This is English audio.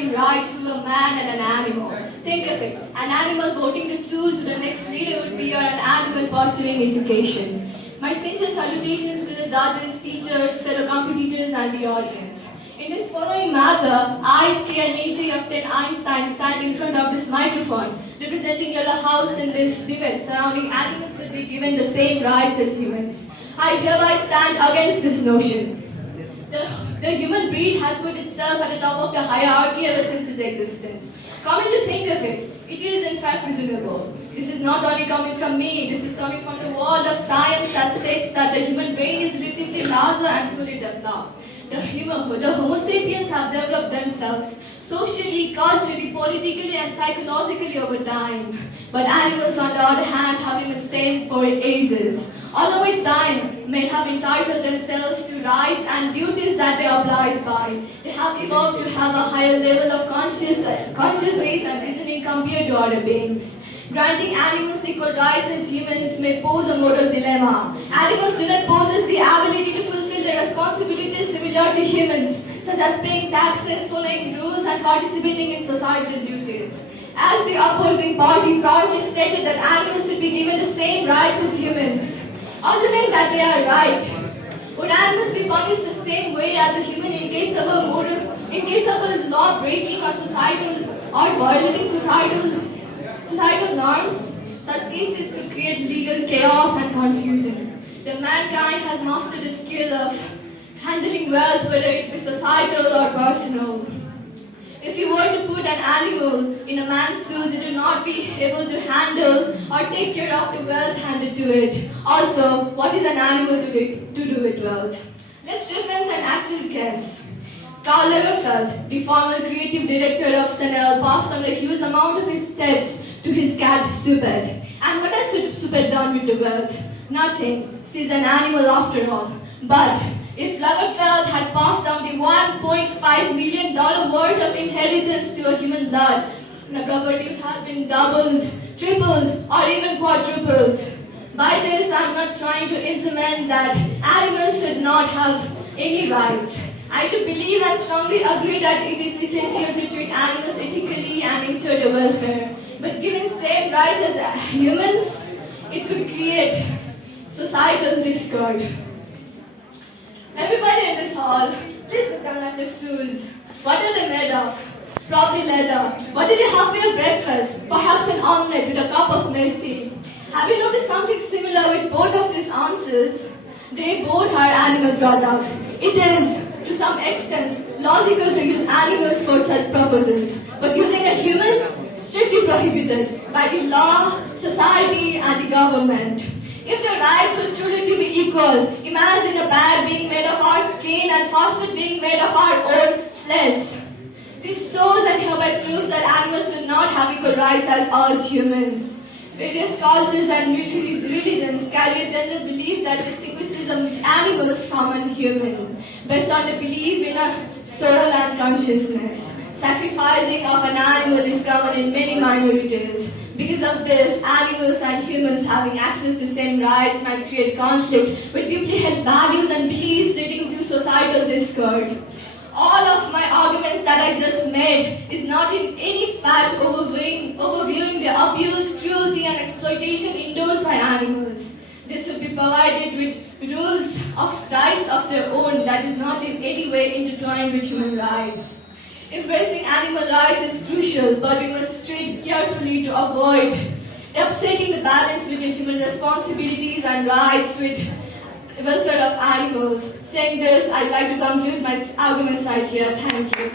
same rights to a man and an animal. Think of it. An animal voting to choose who the next leader would be, or an animal pursuing education. My sincere salutations to the judges, teachers, fellow competitors, and the audience. In this following matter, I, Skaya of 10 Einstein, stand in front of this microphone, representing Yellow House in this debate surrounding animals should be given the same rights as humans. I hereby stand against this notion. The human breed has put itself at the top of the hierarchy ever since its existence. Coming to think of it, it is in fact reasonable. This is not only coming from me, this is coming from the world of science that states that the human brain is relatively larger and fully developed. The Homo sapiens have developed themselves socially, culturally, politically, and psychologically over time. But animals, on the other hand, have been the same for ages. Although with time, men have entitled themselves to rights and duties that they oblige by. They have evolved to have a higher level of consciousness and reasoning compared to other beings. Granting animals equal rights as humans may pose a moral dilemma. Animals do not possess the ability to fulfill their responsibilities similar to humans, such as paying taxes, following rules, and participating in societal duties. As the opposing party proudly stated that animals should be given the same rights as humans. Assuming that they are right, would animals be punished the same way as a human in case of a law breaking or violating societal norms? Such cases could create legal chaos and confusion. The mankind has mastered the skill of handling wealth, whether it be societal or personal. If you were to put an animal in a man's shoes, it would not be able to handle or take care of the wealth handed to it. Also, what is an animal to do with wealth? Let's reference an actual case. Karl Lagerfeld, the former creative director of Chanel, passed on a huge amount of his estates to his cat, Supet. And what has Supet done with the wealth? Nothing. She's an animal after all. But if Lagerfeld had passed down the $1.5 million worth of inheritance to a human blood, the property would have been doubled, tripled, or even quadrupled. By this, I'm not trying to implement that animals should not have any rights. I do believe and strongly agree that it is essential to treat animals ethically and ensure their welfare. But given same rights as humans, it could create societal discord. Everybody in this hall, please look down at your shoes. What are they made of? Probably leather. What did you have for your breakfast? Perhaps an omelette with a cup of milk tea. Have you noticed something similar with both of these answers? They both are animal products. It is, to some extent, logical to use animals for such purposes. But using a human, strictly prohibited by the law, society, and the government. If the rights were truly to be equal, imagine a bag being made of our skin and fast food being made of our own flesh. This shows and hereby proves that animals do not have equal rights as us humans. Various cultures and religions carry a general belief that distinguishes an animal from a human, based on the belief in a soul and consciousness. Sacrificing of an animal is common in many minorities. Because of this, animals and humans having access to same rights might create conflict with deeply held values and beliefs leading to societal discord. All of my arguments that I just made is not in any fact overviewing the abuse, cruelty, and exploitation endorsed by animals. They should be provided with rules of rights of their own that is not in any way intertwined with human rights. Embracing animal rights is crucial, but we must tread carefully to avoid upsetting the balance between human responsibilities and rights with the welfare of animals. Saying this, I'd like to conclude my arguments right here. Thank you.